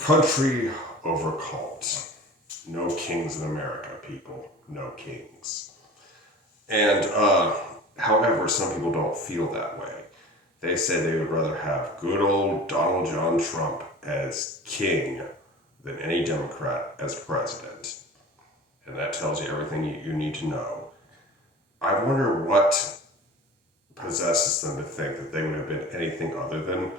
Country over cult. No kings in America, people. No kings. And, however, some people don't feel that way. They say they would rather have good old Donald John Trump as king than any Democrat as president. And that tells you everything you need to know. I wonder what possesses them to think that they would have been anything other than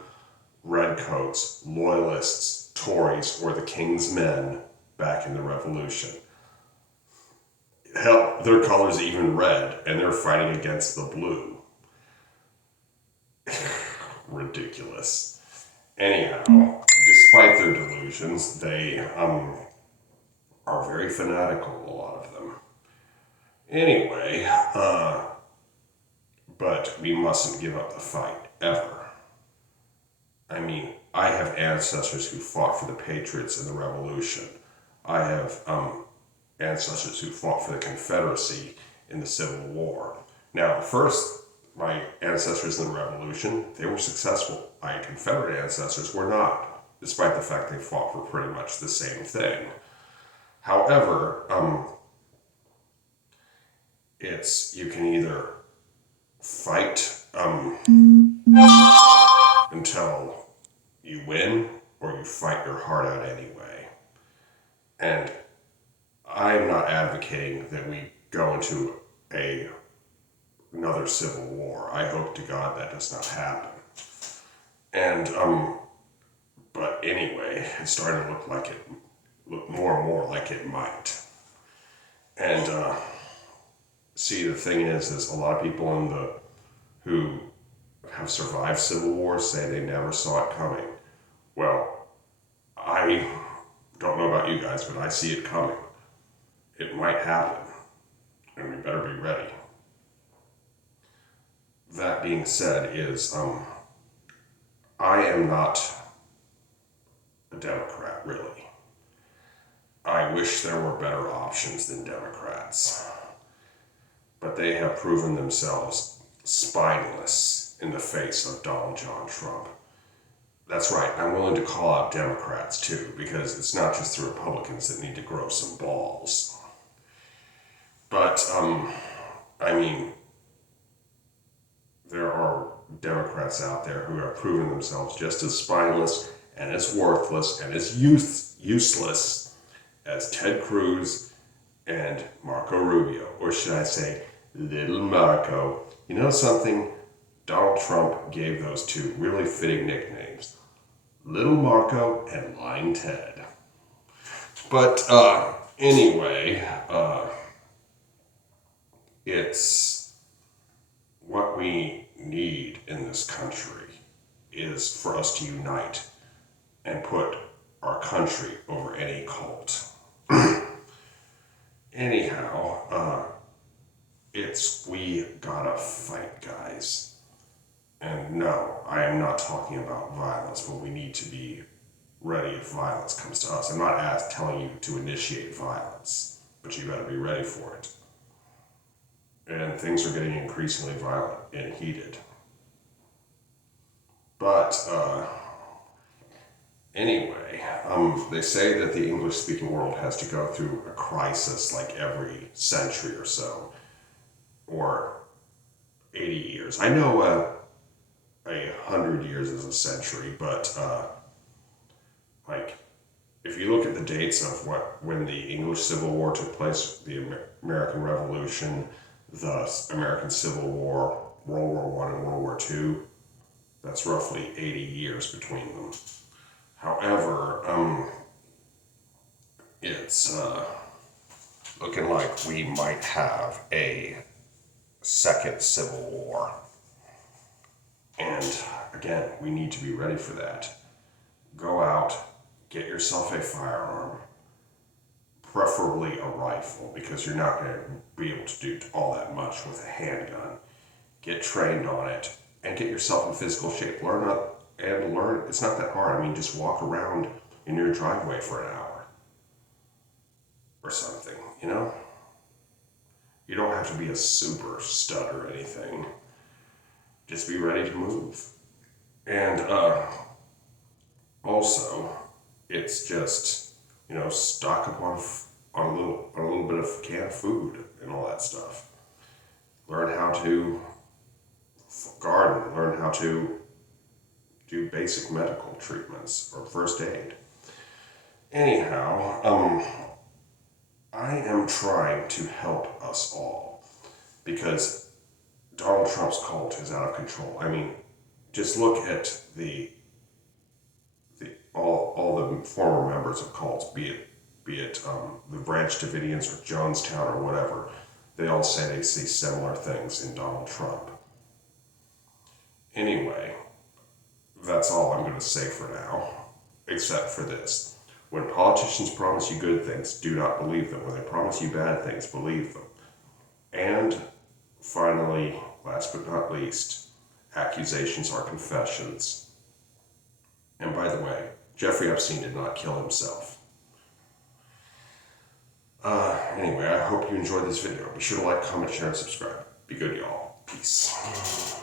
redcoats, loyalists, Tories, or the king's men back in the Revolution. Hell, their color's even red, and they're fighting against the blue. Ridiculous. Anyhow, despite their delusions, they are very fanatical, a lot of them. Anyway, but we mustn't give up the fight, ever. I mean, I have ancestors who fought for the Patriots in the Revolution. I have ancestors who fought for the Confederacy in the Civil War. Now, first, my ancestors in the Revolution, they were successful. My Confederate ancestors were not, despite the fact they fought for pretty much the same thing. However, you can either fight until you win, or you fight your heart out anyway. And I'm not advocating that we go into another civil war. I hope to God that does not happen. And but anyway, it's starting to look more and more like it might. And see, the thing is a lot of people who have survived civil wars say they never saw it coming. Well, I don't know about you guys, but I see it coming. It might happen, and we better be ready. That being said, I am not a Democrat, really. I wish there were better options than Democrats. But they have proven themselves spineless in the face of Donald John Trump. That's right, I'm willing to call out Democrats too, because it's not just the Republicans that need to grow some balls. But, I mean, there are Democrats out there who have proven themselves just as spineless and as worthless and as useless as Ted Cruz and Marco Rubio. Or should I say, Little Marco. You know something? Donald Trump gave those two really fitting nicknames. Little Marco and Lying Ted. But anyway, it's what we need in this country is for us to unite and put our country over any cult. Anyhow, we gotta fight, guys. And no, I am not talking about violence, but we need to be ready if violence comes to us. I'm not telling you to initiate violence, but you gotta be ready for it. And things are getting increasingly violent and heated. But, anyway, they say that the English-speaking world has to go through a crisis like every century or so, or 80 years. I know 100 years is a century, but if you look at the dates of when the English Civil War took place, the American Revolution, the American Civil War, World War I and World War II, that's roughly 80 years between them. However, it's looking like we might have a second Civil War. And again, we need to be ready for that. Go out, get yourself a firearm, preferably a rifle, because you're not going to be able to do all that much with a handgun. Get trained on it and get yourself in physical shape. Learn. It's not that hard. I mean, just walk around in your driveway for an hour or something, you know? You don't have to be a super stud or anything. Just be ready to move. And also, it's just, stock up on a little bit of canned food and all that stuff. Learn how to garden, learn how to do basic medical treatments or first aid. Anyhow, I am trying to help us all because Donald Trump's cult is out of control. I mean, just look at all the former members of cults, be it the Branch Davidians or Jonestown or whatever. They all say they see similar things in Donald Trump. Anyway, that's all I'm going to say for now, except for this. When politicians promise you good things, do not believe them. When they promise you bad things, believe them. And finally, last but not least, accusations are confessions. And by the way, Jeffrey Epstein did not kill himself. Anyway, I hope you enjoyed this video. Be sure to like, comment, share, and subscribe. Be good, y'all. Peace.